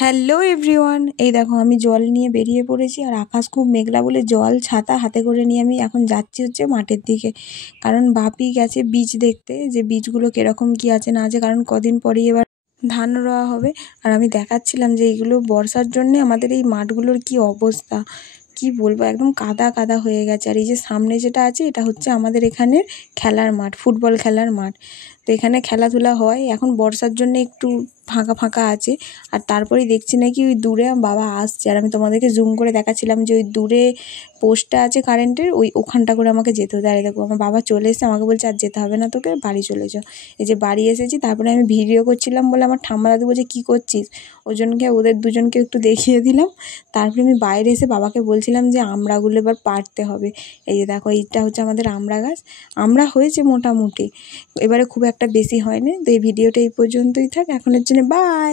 Hello everyone, এই দেখো আমি জল নিয়ে বেরিয়ে পড়েছি। আর আকাশ খুব মেঘলা বলে জল ছাতা হাতে করে নিয়ে আমি এখন যাচ্ছি হচ্ছে মাঠের দিকে। কারণ বাপি গেছে বীজ দেখতে, যে বীজগুলো কীরকম কী আছে না আছে, কারণ কদিন পরেই এবার ধান রোয়া হবে। আর আমি দেখাচ্ছিলাম যে এইগুলো বর্ষার জন্যে আমাদের এই মাঠগুলোর কি অবস্থা, কি বলবো, একদম কাদা কাদা হয়ে গেছে। আর এই যে সামনে যেটা আছে এটা হচ্ছে আমাদের এখানের খেলার মাঠ, ফুটবল খেলার মাঠ। তো এখানে খেলাধুলা হয়, এখন বর্ষার জন্য একটু ফাঁকা ফাঁকা আছে। আর তারপরেই দেখছি নাকি ওই দূরে বাবা আসছে, আর আমি তোমাদেরকে জুম করে দেখাচ্ছিলাম যে ওই দূরে পোস্টটা আছে কারেন্টের, ওখানটা করে আমাকে যেতে হতো। আর দেখো আমার বাবা চলে এসেছে, আমাকে বলছে আর যেতে হবে না তোকে, বাড়ি চলে যাও। এই যে বাড়ি এসেছি, তারপরে আমি ভিডিও করছিলাম বলে আমার ঠাম্মা দাদু বলছে কী করছিস, ওদের দুজনকে একটু দেখিয়ে দিলাম। তারপরে আমি বাইরে এসে বাবাকে বলছিলাম যে আমড়াগুলো এবার পাড়তে হবে। এই যে দেখো এইটা হচ্ছে আমাদের আমড়া গাছ, আমড়া হয়েছে মোটামুটি, এবারে খুব একটা বেশি হয়নি। তো এই ভিডিওটা এই পর্যন্তই থাক, এখনের জন্য বাই।